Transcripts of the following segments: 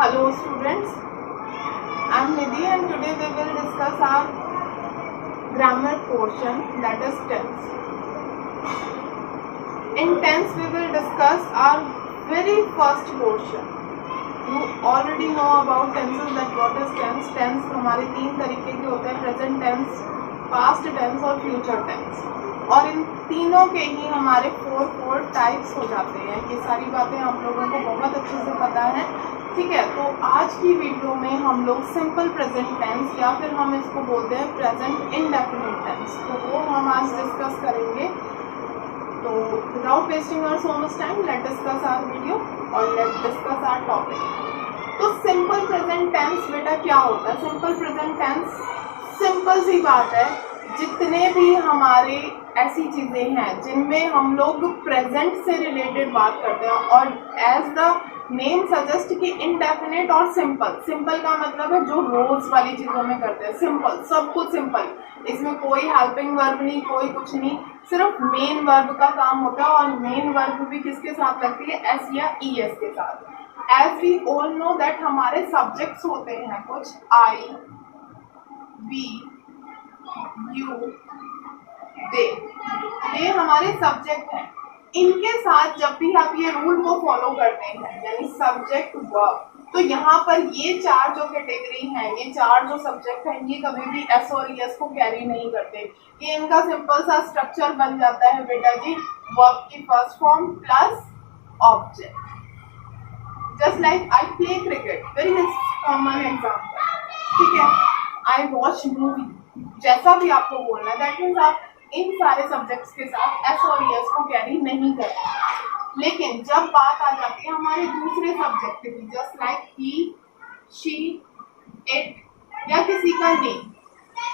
Hello students, I am Nidhi and today we will discuss our grammar portion, that is tense. In tense we will discuss our very first portion. You already know about tenses, that what is tense. Tense हमारे तीन तरीके के होते हैं, present tense, past tense और future tense, और इन तीनों के ही हमारे फोर टाइप्स हो जाते हैं। ये सारी बातें आप लोगों को बहुत अच्छे से पता है, ठीक है। तो आज की वीडियो में हम लोग सिंपल प्रेजेंट टेंस या फिर हम इसको बोलते हैं प्रेजेंट इंडेफिनिट टेंस, तो वो हम आज डिस्कस करेंगे। तो without wasting our so much time, let discuss our video और लेट डिस्कस आवर टॉपिक। तो सिंपल प्रेजेंट टेंस बेटा क्या होता है? सिंपल प्रेजेंट टेंस सिंपल सी बात है, जितने भी हमारे ऐसी चीज़ें हैं जिनमें हम लोग प्रेजेंट से रिलेटेड बात करते हैं, और एज द नेम सजेस्ट कि इनडेफिनेट और सिंपल। सिंपल का मतलब है जो रोज वाली चीज़ों में करते हैं, सिंपल, सब कुछ सिंपल, इसमें कोई हेल्पिंग वर्ब नहीं, कोई कुछ नहीं, सिर्फ मेन वर्ब का काम होता है। और मेन वर्ब भी किसके साथ लगती है? एस या ई एस के साथ। As we all know that हमारे सब्जेक्ट्स होते हैं कुछ, आई, वी, यू, दे, ये हमारे सब्जेक्ट हैं। इनके साथ जब भी आप ये रूल को फॉलो करते हैं, यानी सब्जेक्ट वर्ब, तो यहाँ पर ये चार जो कैटेगरी हैं, ये चार जो सब्जेक्ट हैं, ये कभी भी एस और एस को कैरी नहीं करते। ये इनका सिंपल सा स्ट्रक्चर बन जाता है बेटा जी, वर्ब की first form plus object. Just like I play cricket, very common example, ठीक है। आई वॉच मूवी, जैसा भी आपको बोलना है, दैट मीन्स आप इन सारे सब्जेक्ट्स के साथ एस और एस को कैरी नहीं करते। लेकिन जब बात आ जाती है हमारे दूसरे सब्जेक्ट की, just like he, she, it या किसी का नेम,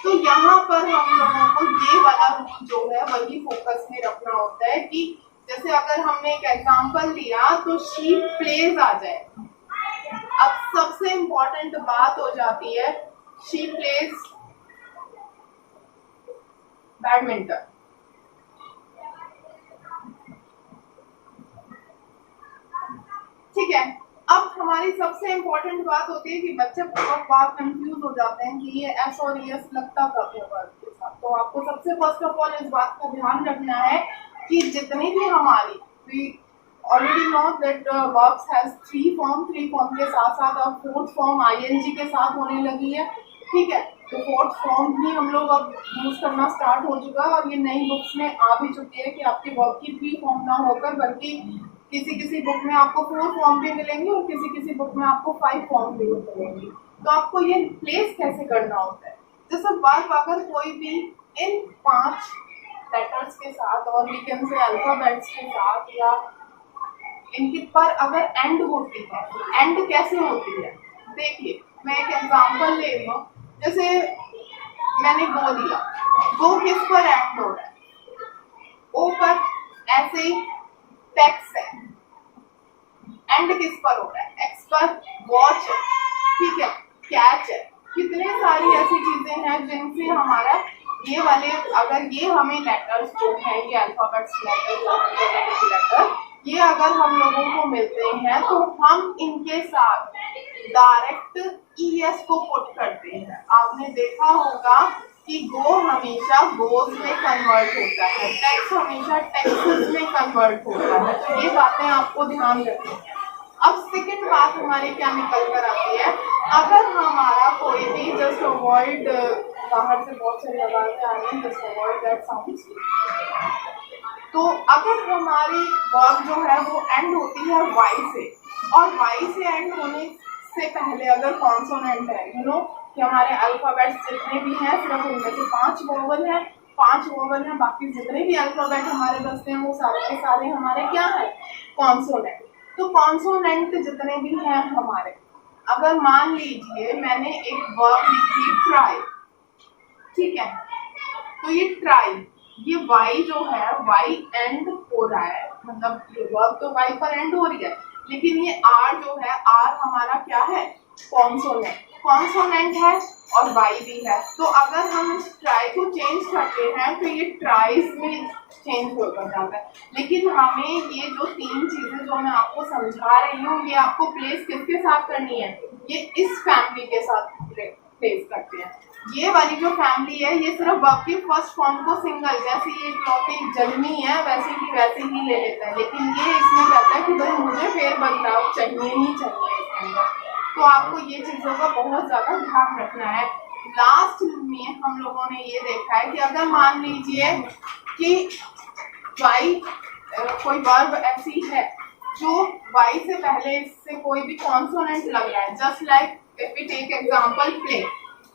तो यहाँ पर हम लोगों को ये वाला रूल जो है वही फोकस में रखना होता है कि जैसे अगर हमने एक एग्जाम्पल लिया तो शी प्लेज आ जाए। अब सबसे इम्पोर्टेंट बात हो जाती है, शी प्लेज बैडमिंटन, ठीक है। अब हमारी सबसे इम्पोर्टेंट बात होती है कि बच्चे बहुत बार कंफ्यूज हो जाते हैं कि ये एस और एस लगता कब है वर्ब के साथ। तो आपको सबसे फर्स्ट ऑफ ऑल इस बात का ध्यान रखना है कि जितनी भी हमारी, we already know that verbs has three form के साथ साथ अब फोर्थ फॉर्म आईएनजी के साथ होने लगी है, ठीक है। तो फोर्थ फॉर्म भी हम लोग अब यूज करना स्टार्ट हो चुका है, और ये नई बुक्स में आ भी चुकी है कि आपके वर्ब की थ्री फॉर्म ना होकर बल्कि किसी बुक में आपको 4 फॉर्म भी मिलेंगे और किसी बुक में आपको 5 फॉर्म भी मिलेंगे। तो आपको ये प्लेस कैसे करना होता है, जैसे वर्ब अगर कोई भी इन 5 लेटर्स के साथ और वी कैन से अल्फाबेट्स के साथ या इनके पर अगर एंड होती है, एंड कैसे होती है? देखिए मैं एक एग्जांपल ले रही हूँ, जैसे मैंने गो लिया, गो किस पर एंड हो रहा है? ओ पर, ऐसे ही टैक्स है, एंड किस पर हो रहा है? एक्स पर, वॉच है, ठीक है, कैच है। कितने सारी ऐसी चीजें हैं जिनसे हमारा ये वाले, अगर ये हमें लेटर्स जो है, ये अल्फाबेट्स लेटर, ये अगर हम लोगों को मिलते हैं तो हम इनके साथ डायरेक्ट ईएस को पुट करते हैं। आपने देखा होगा कि गो हमेशा गोज में कन्वर्ट होता है, टेक्स हमेशा टेक्सेस में कन्वर्ट होता है, तो ये बातें आपको ध्यान रखनी है। अब सेकंड बात हमारी क्या निकल कर आती है, अगर हमारा कोई भी, जस्ट अवॉइड, बाहर से बहुत सारी आवाजें आ रही हैं, जस्ट अवॉइड दैट साउंड्स। तो अगर हमारी वर्ब जो है वो एंड होती है वाई से, और वाई से एंड होने से पहले अगर कॉन्सोनेंट है, यू नो कि हमारे अल्फाबेट्स जितने भी हैं सिर्फ उनमें से 5 वोवल हैं, 5 वोवल हैं, बाकी जितने भी अल्फाबेट हमारे बचते हैं वो सारे के सारे हमारे क्या है? कॉन्सोनेंट। तो कॉन्सोनेंट जितने भी हैं हमारे, अगर मान लीजिए मैंने एक वर्ब लिखी ट्राई, ठीक है, तो ये ट्राई, ये वाई जो है वाई एंड हो रहा है, मतलब ये वर्ब तो वाई पर एंड हो रही है, लेकिन ये आर जो है, आर हमारा क्या है? कॉन्सोनेंट, कॉन्सोनेंट है और वाई भी है। तो अगर हम इस ट्राई को चेंज करते हैं तो ये ट्राइज में चेंज होता जाता है। लेकिन हमें ये जो तीन चीजें जो मैं आपको समझा रही हूँ ये आपको प्लेस किसके साथ करनी है, ये इस फैमिली के साथ प्लेस करते हैं। ये वाली जो फैमिली है ये सिर्फ वर्ब की फर्स्ट फॉर्म को सिंगल, जैसे ये टॉपिक जन्मी है वैसे ही ले लेता है, लेकिन ये इसमें कहता है कि भाई मुझे फेर बदलाव चाहिए ही चाहिए इसके अंदर। तो आपको ये चीजों का बहुत ज्यादा ध्यान रखना है। लास्ट में हम लोगों ने ये देखा है कि अगर मान लीजिए कि वाई कोई वर्ब ऐसी है जो वाई से पहले इससे कोई भी कॉन्सोनेंट लग रहा है, just like if we take example play,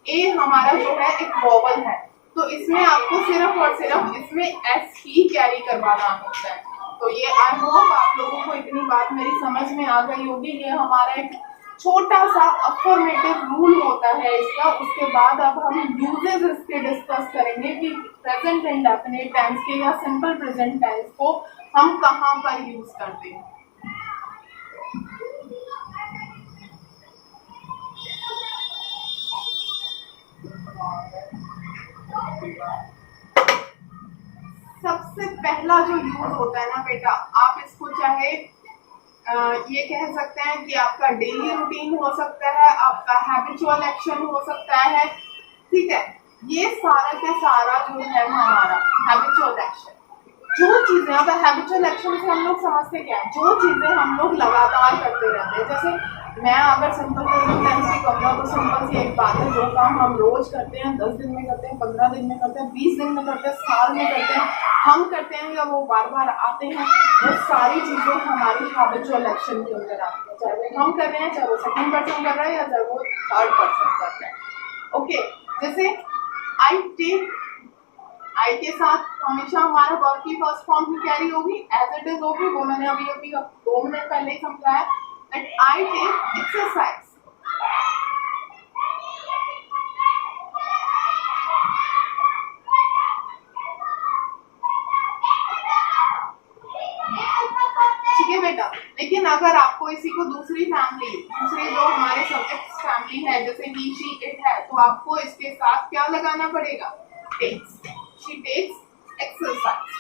uh हमारा जो है एक वोवल है, तो इसमें आपको सिर्फ और सिर्फ इसमें एस ही कैरी करवाना होता है। तो ये आई होप आप लोगों को इतनी बात मेरी समझ में आ गई होगी। ये हमारा एक छोटा सा अफर्मेटिव रूल होता है इसका। उसके बाद अब हम यूजेस इसके डिस्कस करेंगे कि प्रेजेंट इंडेफिनिट टेंस के या सिंपल प्रेजेंट टेंस को हम कहाँ पर यूज करते हैं। सबसे पहला जो यूज होता है ना बेटा, आप इसको चाहे ये कह सकते हैं कि आपका डेली रूटीन हो सकता है, आपका हैबिचुअल एक्शन हो सकता है, ठीक है। ये सारा का सारा जो है हमारा हैबिचुअल एक्शन, जो चीजें, अब हैबिचुअल एक्शन से हम लोग समझते क्या है, जो चीजें हम लोग लगातार करते रहते हैं। जैसे मैं अगर सिंपल प्रेजेंट टेंस की कहूँगा तो सिंपल सी एक बात है, जो काम हम रोज करते हैं, 10 दिन में करते हैं, 15 दिन में करते हैं, 20 दिन में करते हैं, साल में करते हैं, हम करते हैं या वो बार बार आते हैं, वो सारी चीजें हमारी हैबिचुअल एक्शन के अंदर आती है। चाहे वो हम कर रहे हैं, चाहे वो सेकंड पर्सन कर रहा है या चाहे वो थर्ड पर्सन कर रहा है। ओके, जैसे आई टेक, आई के साथ हमेशा हमारा वर्ब की फर्स्ट फॉर्म ही कैरी होगी, एज इट इज होगी। वो मैंने अभी 2 मिनट पहले ही समझाया that I take exercise. ठीक है बेटा, लेकिन अगर आपको इसी को दूसरी जो हमारे सब्जेक्ट फैमिली है, जैसे ही शी इट है, तो आपको इसके साथ क्या लगाना पड़ेगा, टेक्स। She takes exercise.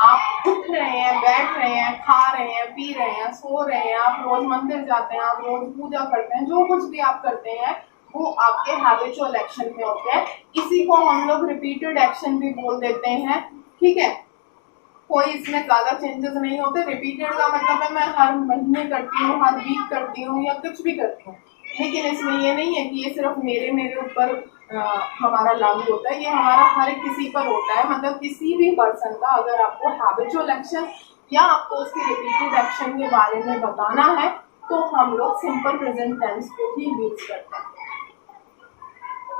आप उठ रहे हैं, बैठ रहे हैं, खा रहे हैं, पी रहे हैं, सो रहे हैं, आप रोज मंदिर जाते हैं, आप रोज पूजा करते हैं, जो कुछ भी आप करते हैं वो आपके हैबिचुअल एक्शन में होते हैं। इसी को हम लोग रिपीटेड एक्शन भी बोल देते हैं, ठीक है। कोई इसमें ज्यादा चेंजेस नहीं होते। रिपीटेड का मतलब है मैं हर महीने करती हूँ, हर वीक करती हूँ या कुछ भी करती हूँ, लेकिन इसमें ये नहीं है कि ये सिर्फ मेरे ऊपर हमारा लागू होता है, ये हमारा हर किसी पर होता है। मतलब किसी भी पर्सन का अगर आपको हैबिचुअल एक्शन या आपको उसके रिपीटेड एक्शन के बारे में बताना है तो हम लोग सिंपल प्रेजेंट टेंस को ही यूज करते हैं।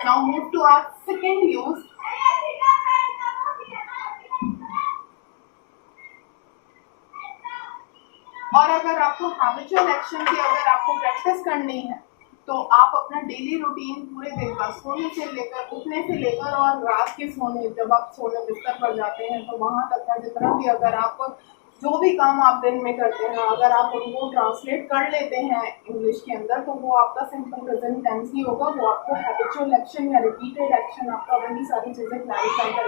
Now move to our second use. और अगर आपको हैबिचुअल एक्शन की अगर आपको प्रैक्टिस करनी है तो आप अपना डेली रूटीन पूरे दिन का सोने से लेकर, उठने से लेकर और रात के सोने, जब आप सोने बिस्तर पर जाते हैं तो वहाँ तक का जितना भी अगर आप जो भी काम आप दिन में करते हैं, अगर आप उनको ट्रांसलेट कर लेते हैं इंग्लिश के अंदर, तो वो आपका सिंपल प्रेजेंट टेंस ही होगा। वो आपको हैबिचुअल एक्शन या रिपीटेड एक्शन आपका वही सारी चीज़ें क्लैरिफाई करेंगे।